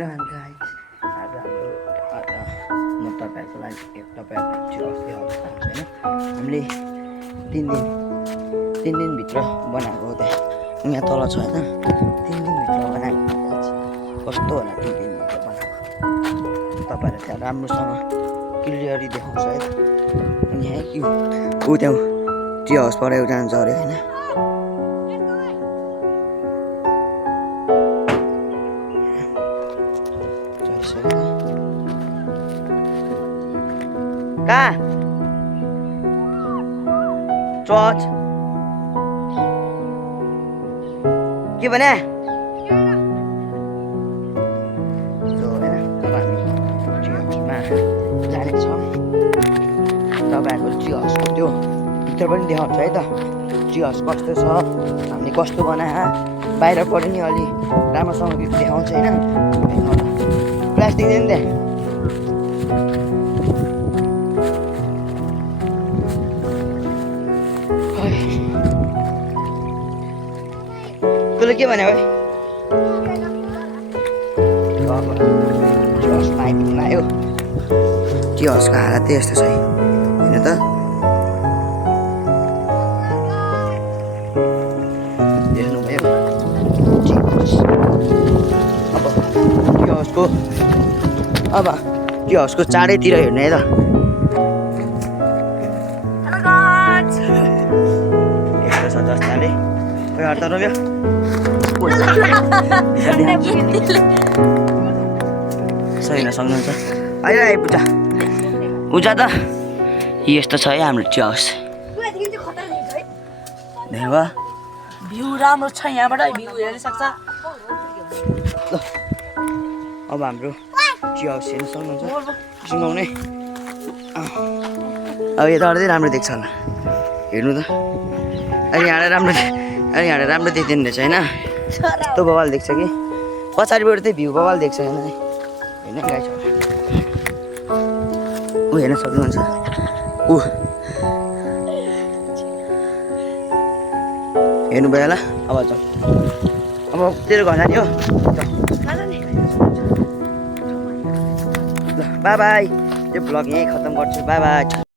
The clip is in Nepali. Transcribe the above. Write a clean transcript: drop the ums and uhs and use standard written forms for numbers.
गाइस आज म तपाईँहरूको लागि तपाईँहरूलाई चाहिँ अस्ति अवस्था हुन्छ होइन हामीले तिन दिनभित्र बनाएको हो त्यहाँ यहाँ तल छ होइन 3 दिनभित्र बनाएको कस्तो होला 3 दिनभित्र बनाएको तपाईँहरूलाई त्यहाँ राम्रोसँग क्लियरली देखाउँछ है अनि यहाँ के ऊ त्यहाँ टी हाउस पढाएको जान्छ अरे होइन कहाँ चर्च के भने जानेछौँ तपाईँहरूको टी हाउसको त्यो भित्र पनि देखाउँछ है त टी हाउस कस्तो छ हामीले कस्तो बनायो बाहिरबाट नि अलि राम्रोसँग देखाउँछ होइन प्लास्टिक दिनु त्यहाँ तँले के भन्यो भाइ टी हाउसमा आइपुग्नु आयो टी हाउसको हालत चाहिँ यस्तो छ होइन त देख्नुभयो टी हाउस अब टी हाउसको चारैतिर हेर्ने है त यस्तो छ जस्ताले खोइ हट्दा रोप्यो सही सक्नुहुन्छ अहिले आइपुग्छ उजा त यस्तो छ है हाम्रो टी हाउस देख्नुभयो भ्यू राम्रो छ यहाँबाट भ्यू हेर्न सक्छ ल अब हाम्रो टी हाउस हेर्न सक्नुहुन्छ सुनाउने अब यता अझै राम्रो देख्छ होला हेर्नु त अनि यहाँ राम्रो देख्दैन रहेछ होइन यस्तो बवाल देख्छ कि पछाडिबाट चाहिँ भ्यू बवाल देख्छ होइन गाई छ ऊ हेर्न सक्नुहुन्छ ऊ हेर्नुभयो होला अब अब तेरो घर जाने हो ल बाई बाई यो भ्लग यहीँ खत्तम गर्छु बाई बाई